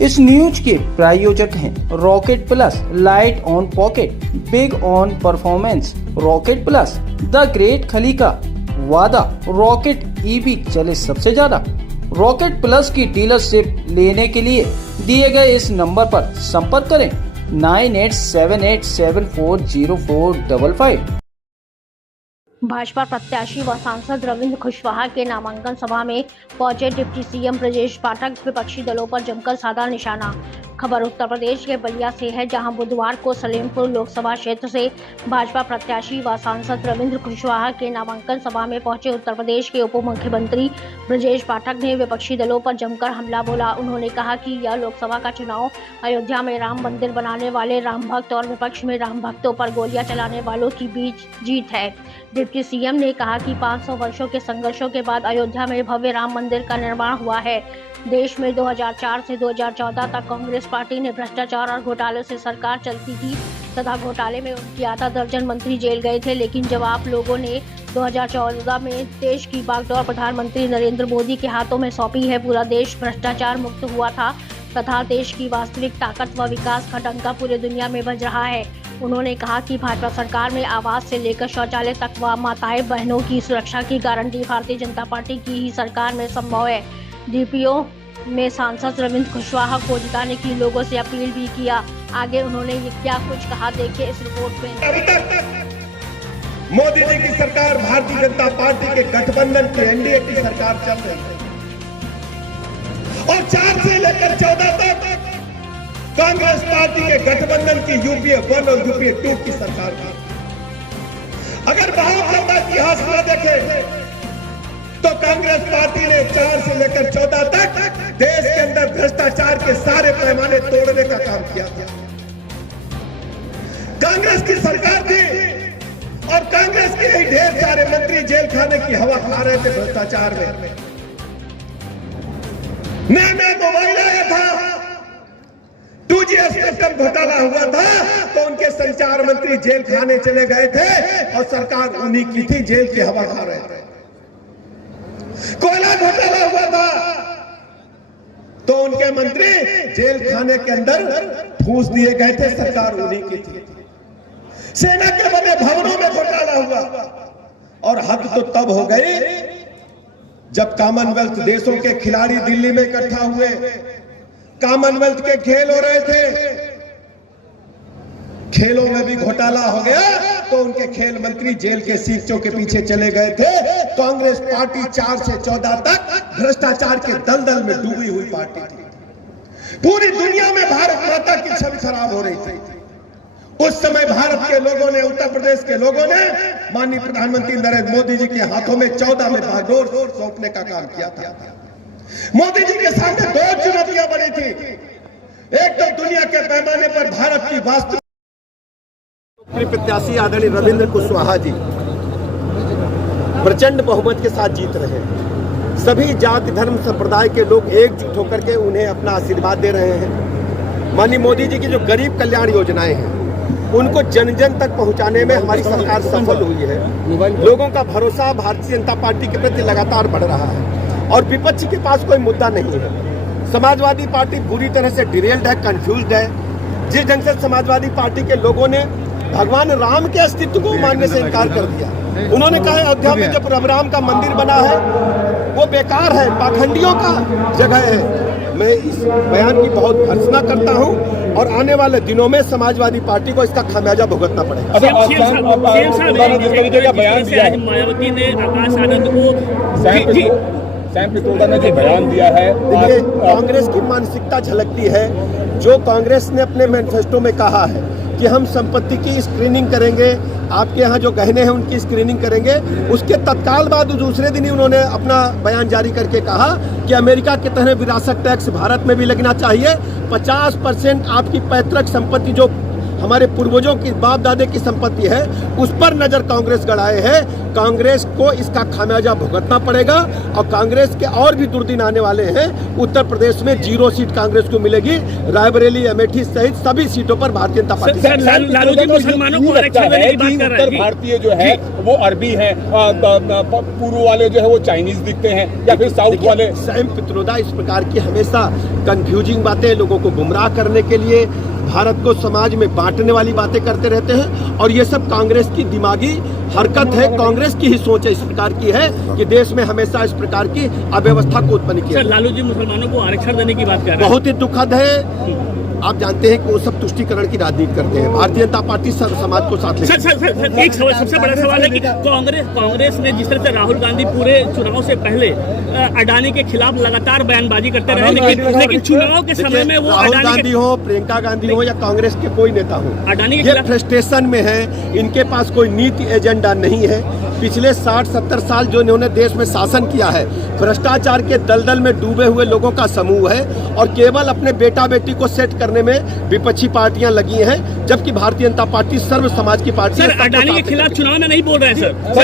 इस न्यूज के प्रायोजक हैं rocket plus, light on pocket, big on performance. Rocket plus, the great खली का वादा, रॉकेट ईवी चले सबसे ज्यादा। रॉकेट प्लस की डीलरशिप लेने के लिए दिए गए इस नंबर पर संपर्क करें 9878740455। भाजपा प्रत्याशी व सांसद रविंद्र कुशवाहा के नामांकन सभा में पहुंचे डिप्टी सीएम ब्रजेश पाठक विपक्षी दलों पर जमकर साधा निशाना। खबर उत्तर प्रदेश के बलिया से है, जहां बुधवार को सलेमपुर लोकसभा क्षेत्र से भाजपा प्रत्याशी व सांसद रविंद्र कुशवाहा के नामांकन सभा में पहुंचे उत्तर प्रदेश के उप मुख्यमंत्री ब्रजेश पाठक ने विपक्षी दलों पर जमकर हमला बोला। उन्होंने कहा कि यह लोकसभा का चुनाव अयोध्या में राम मंदिर बनाने वाले राम भक्त और विपक्ष में राम भक्तों पर गोलियां चलाने वालों की बीच जीत है। डिप्टी सीएम ने कहा कि 500 वर्षों के संघर्षों के बाद अयोध्या में भव्य राम मंदिर का निर्माण हुआ है। देश में 2004 से 2014 तक कांग्रेस पार्टी ने भ्रष्टाचार और घोटाले से सरकार चलती थी तथा घोटाले में उनकी आधा दर्जन मंत्री जेल गए थे। लेकिन जब आप लोगों ने 2014 में देश की बागडोर प्रधानमंत्री नरेंद्र मोदी के हाथों में सौंपी है, पूरा देश भ्रष्टाचार मुक्त हुआ था तथा देश की वास्तविक ताकत व विकास का डंका पूरे दुनिया में बज रहा है। उन्होंने कहा कि भाजपा सरकार में आवास से लेकर शौचालय तक व माताएं बहनों की सुरक्षा की गारंटी भारतीय जनता पार्टी की ही सरकार में संभव है। डीपीओ में सांसद रविंद्र कुशवाहा को जिताने की लोगों से अपील भी किया। आगे उन्होंने ये क्या कुछ कहा, देखिए इस रिपोर्ट में। अभी तक मोदी जी की सरकार, भारतीय जनता पार्टी के गठबंधन की एनडीए की सरकार चल रही है और 4 से लेकर 14 तक कांग्रेस पार्टी के गठबंधन की यूपीए 1 और यूपीए 2 की सरकार थी। अगर बहुत लंबा इतिहास न देखे तो कांग्रेस पार्टी ने 4 से लेकर 14 तक देश के अंदर भ्रष्टाचार के सारे पैमाने तोड़ने का काम किया था। कांग्रेस की सरकार थी और कांग्रेस के ही ढेर सारे मंत्री जेल खाने की हवा खा रहे थे भ्रष्टाचार में। नया मोबाइल आया था, 2G स्पेक्ट्रम घोटाला हुआ था तो उनके संचार मंत्री जेल खाने चले गए थे और सरकार उन्हीं की थी, जेल की हवा खा रहे थे। कोयला घोटाला हुआ था तो उनके मंत्री जेल खाने के अंदर ठूस दिए गए थे, सरकार उन्हीं की थी। सेना के बने भवनों में घोटाला हुआ और हद तो तब हो गई जब कॉमनवेल्थ देशों के खिलाड़ी दिल्ली में इकट्ठा हुए, कॉमनवेल्थ के खेल हो रहे थे, खेलों में भी घोटाला हो गया तो उनके खेल मंत्री जेल के सीटों के पीछे चले गए थे। कांग्रेस पार्टी 4 से 14 तक भ्रष्टाचार के दलदल में डूबी हुई पार्टी थी। पूरी दुनिया में भारत माता की छवि खराब हो रही थी। उस समय भारत के लोगों ने, उत्तर प्रदेश के लोगों ने माननीय प्रधानमंत्री नरेंद्र मोदी जी के हाथों में 14 में बागडोर सौंपने का काम किया था। मोदी जी के सामने 2 चुनौतियां बनी थी। एक तो दुनिया के पैमाने पर भारत की वास्तविक प्रत्याशी आदरणीय रविंद्र कुशवाहा जी प्रचंड बहुमत के साथ जीत रहे हैं। सभी जाति धर्म संप्रदाय के लोग एकजुट होकर के उन्हें अपना आशीर्वाद दे रहे हैं। माननीय मोदी जी की जो गरीब कल्याण योजनाएं हैं उनको जन जन तक पहुंचाने में हमारी सरकार सफल हुई है। लोगों का भरोसा भारतीय जनता पार्टी के प्रति लगातार बढ़ रहा है और विपक्ष के पास कोई मुद्दा नहीं है। समाजवादी पार्टी पूरी तरह से डिरेल्ड है, कंफ्यूज्ड है। जिस ढंग से समाजवादी पार्टी के लोगों ने भगवान राम के अस्तित्व को मानने से इनकार कर दिया। उन्होंने कहा अयोध्या में जो प्रभु राम का मंदिर बना है वो बेकार है, पाखंडियों का जगह है। मैं इस बयान की बहुत भर्त्सना करता हूं और आने वाले दिनों में समाजवादी पार्टी को इसका खामियाजा भुगतना पड़ेगा। मायावती ने आकाश आनंद को सैम पित्रोदा ने जो बयान दिया है, देखिए कांग्रेस की मानसिकता झलकती है। जो कांग्रेस ने अपने मैनिफेस्टो में कहा है कि हम संपत्ति की स्क्रीनिंग करेंगे, आपके यहाँ जो गहने हैं उनकी स्क्रीनिंग करेंगे, उसके तत्काल बाद दूसरे दिन ही उन्होंने अपना बयान जारी करके कहा कि अमेरिका की तरह विरासत टैक्स भारत में भी लगना चाहिए। 50% आपकी पैतृक संपत्ति जो हमारे पूर्वजों की बाप दादे की संपत्ति है, उस पर नजर कांग्रेस गड़ाए है। कांग्रेस को इसका खामियाजा भुगतना पड़ेगा और कांग्रेस के और भी दुर्दिन आने वाले हैं। उत्तर प्रदेश में 0 सीट कांग्रेस को मिलेगी। रायबरेली, अमेठी सहित सभी सीटों पर भारतीय जनता पार्टी। लालू जी मुसलमानों को आरक्षण देने की बात कर रहे हैं। उत्तर भारतीय जो है वो अरबी है, पूर्व वाले जो है वो चाइनीज दिखते हैं, या फिर साउथ वाले। सैम पित्रोदा इस प्रकार की हमेशा कंफ्यूजिंग बातें, लोगों को गुमराह करने के लिए, भारत को समाज में बांटने वाली बातें करते रहते हैं। और ये सब कांग्रेस की दिमागी हरकत है, कांग्रेस की ही सोच इस प्रकार की है कि देश में हमेशा इस प्रकार की अव्यवस्था को उत्पन्न किया। लालू जी मुसलमानों को आरक्षण देने की बात कर रहे हैं। बहुत ही दुखद है। आप जानते हैं कि वो सब तुष्टीकरण की राजनीति करते हैं। भारतीय जनता पार्टी सब समाज को साथ लेकर। सर, एक सबसे बड़ा सवाल है कि कांग्रेस ने जिस तरह से राहुल गांधी पूरे चुनाव से पहले अडानी के खिलाफ लगातार बयानबाजी करते रहे, लेकिन चुनाव के समय में वो राहुल गांधी हो, प्रियंका गांधी हो या कांग्रेस के कोई नेता हो, अडानी के ये खिलाफ फ्रस्ट्रेशन में है। इनके पास कोई नीति एजेंडा नहीं है। पिछले 60-70 साल जो इन्होंने देश में शासन किया है, भ्रष्टाचार के दलदल में डूबे हुए लोगों का समूह है और केवल अपने बेटा बेटी को सेट करने में विपक्षी पार्टियां लगी हैं, जबकि भारतीय जनता पार्टी सर्व समाज की पार्टी है। सर, अडानी के खिलाफ चुनाव में नहीं बोल रहे हैं सर।